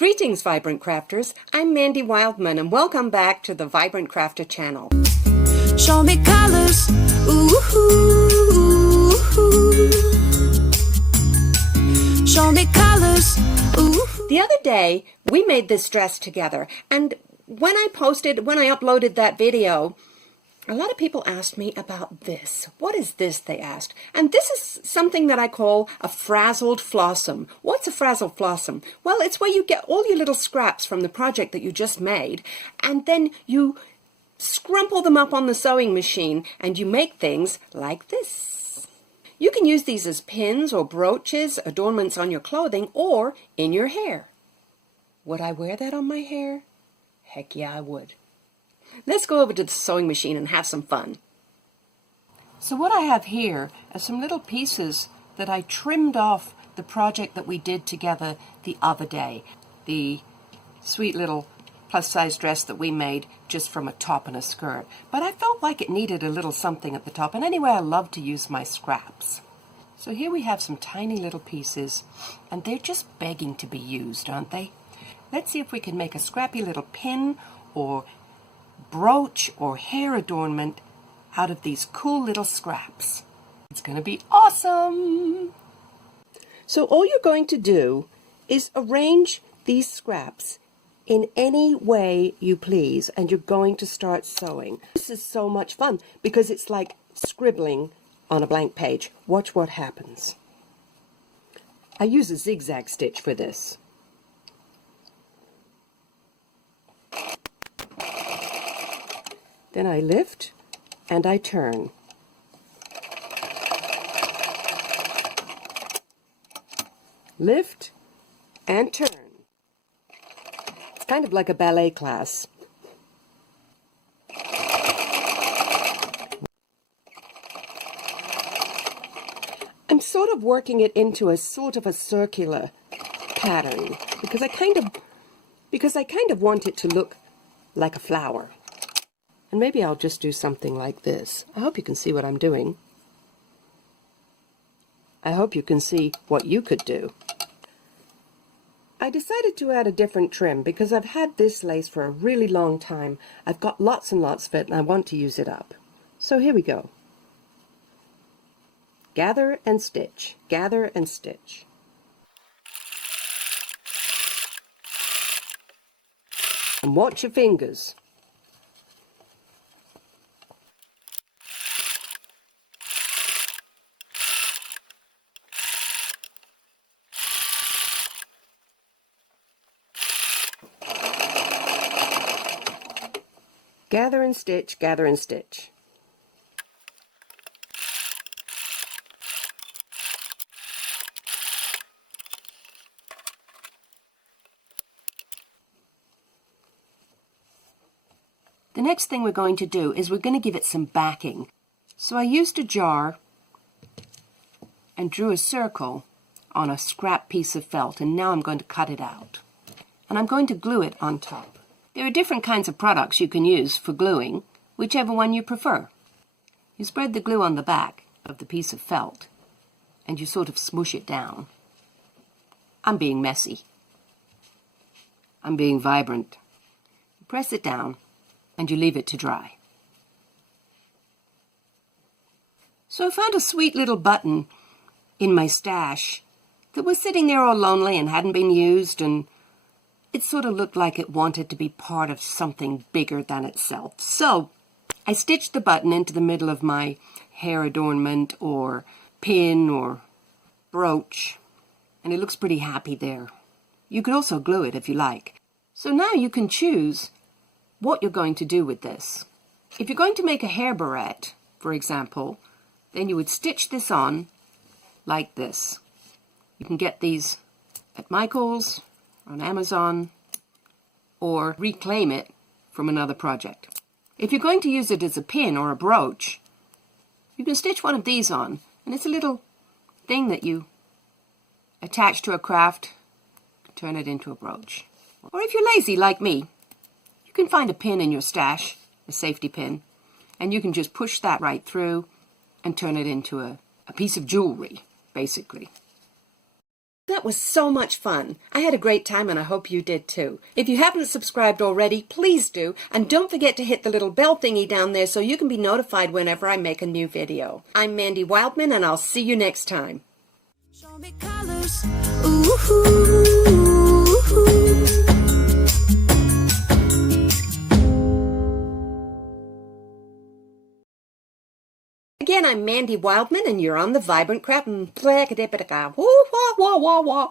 Greetings, Vibrant Crafters. I'm Mandy Wildman, and welcome back to the Vibrant Crafter channel. Show me colors, ooh, show me colors, ooh. The other day, we made this dress together, and when I uploaded that video, a lot of people asked me about this. What is this, they asked. And this is something that I call a frazzled flossom. What's a frazzled flossom? Well, it's where you get all your little scraps from the project that you just made, and then you scrumple them up on the sewing machine, and you make things like this. You can use these as pins or brooches, adornments on your clothing, or in your hair. Would I wear that on my hair? Heck yeah, I would. Let's go over to the sewing machine and have some fun. So what I have here are some little pieces that I trimmed off the project that we did together the other day. The sweet little plus-size dress that we made just from a top and a skirt. But I felt like it needed a little something at the top, and anyway, I love to use my scraps. So here we have some tiny little pieces, and they're just begging to be used, aren't they? Let's see if we can make a scrappy little pin or brooch or hair adornment out of these cool little scraps. It's going to be awesome! So all you're going to do is arrange these scraps in any way you please, and you're going to start sewing. This is so much fun because it's like scribbling on a blank page. Watch what happens. I use a zigzag stitch for this. Then I lift and I turn. Lift and turn. It's kind of like a ballet class. I'm sort of working it into a sort of a circular pattern because I kind of want it to look like a flower. And maybe I'll just do something like this. I hope you can see what I'm doing. I hope you can see what you could do. I decided to add a different trim because I've had this lace for a really long time. I've got lots and lots of it and I want to use it up. So here we go. Gather and stitch, gather and stitch. And watch your fingers. Gather and stitch, gather and stitch. The next thing we're going to do is we're going to give it some backing. So I used a jar and drew a circle on a scrap piece of felt, and now I'm going to cut it out. And I'm going to glue it on top. There are different kinds of products you can use for gluing, whichever one you prefer. You spread the glue on the back of the piece of felt, and you sort of smoosh it down. I'm being messy. I'm being vibrant. You press it down, and you leave it to dry. So I found a sweet little button in my stash that was sitting there all lonely and hadn't been used, and it sort of looked like it wanted to be part of something bigger than itself. So I stitched the button into the middle of my hair adornment or pin or brooch, and it looks pretty happy there. You could also glue it if you like. So now you can choose what you're going to do with this. If you're going to make a hair barrette, for example, then you would stitch this on like this. You can get these at Michael's, on Amazon, or reclaim it from another project. If you're going to use it as a pin or a brooch, you can stitch one of these on, and it's a little thing that you attach to a craft, turn it into a brooch. Or if you're lazy like me, you can find a pin in your stash, a safety pin, and you can just push that right through and turn it into a piece of jewelry, basically. That was so much fun. I had a great time and I hope you did too. If you haven't subscribed already, please do. And don't forget to hit the little bell thingy down there so you can be notified whenever I make a new video. I'm Mandy Wildman and I'll see you next time. Show me colors. Ooh. Again, I'm Mandy Wildman and you're on the Vibrant Craft. Woo, wah, wah, wah, wah.